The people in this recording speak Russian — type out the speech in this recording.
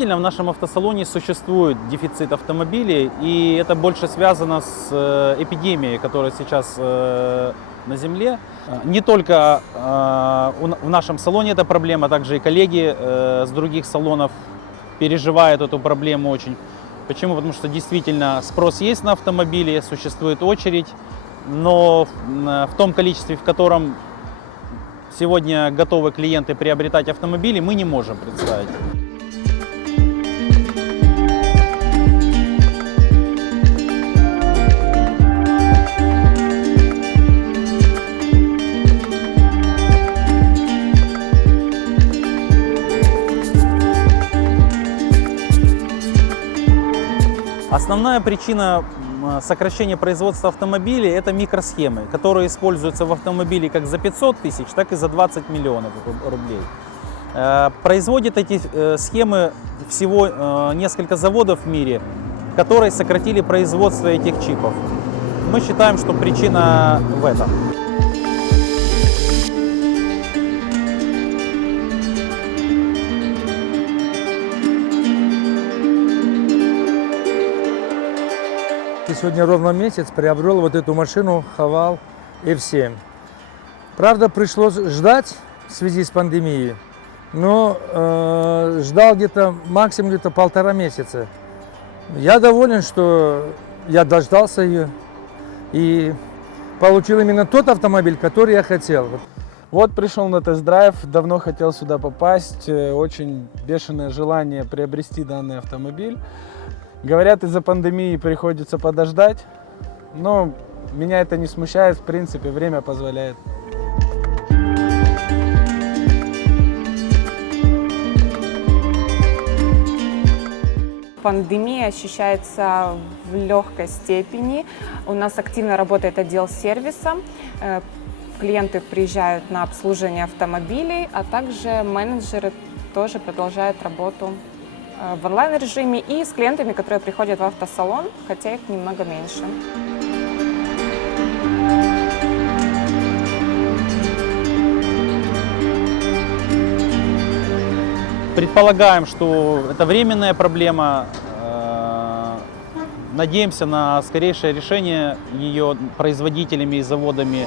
Действительно, в нашем автосалоне существует дефицит автомобилей, и это больше связано с эпидемией, которая сейчас на земле. Не только в нашем салоне эта проблема, также и коллеги с других салонов переживают эту проблему очень. Почему? Потому что действительно спрос есть на автомобили, существует очередь, но в том количестве, в котором сегодня готовы клиенты приобретать автомобили, мы не можем представить. Основная причина сокращения производства автомобилей – это микросхемы, которые используются в автомобиле как за 500 тысяч, так и за 20 миллионов рублей. Производят эти схемы всего несколько заводов в мире, которые сократили производство этих чипов. Мы считаем, что причина в этом. Сегодня ровно месяц приобрел вот эту машину Haval F7. Правда, пришлось ждать в связи с пандемией, но ждал где-то максимум где-то 1,5 месяца. Я доволен, что я дождался ее и получил именно тот автомобиль, который я хотел. Вот пришел на тест-драйв, давно хотел сюда попасть, очень бешеное желание приобрести данный автомобиль. Говорят, из-за пандемии приходится подождать, но меня это не смущает, в принципе, время позволяет. Пандемия ощущается в легкой степени. У нас активно работает отдел сервиса. Клиенты приезжают на обслуживание автомобилей, а также менеджеры тоже продолжают работу в онлайн-режиме и с клиентами, которые приходят в автосалон, хотя их немного меньше. Предполагаем, что это временная проблема. Надеемся на скорейшее решение ее производителями и заводами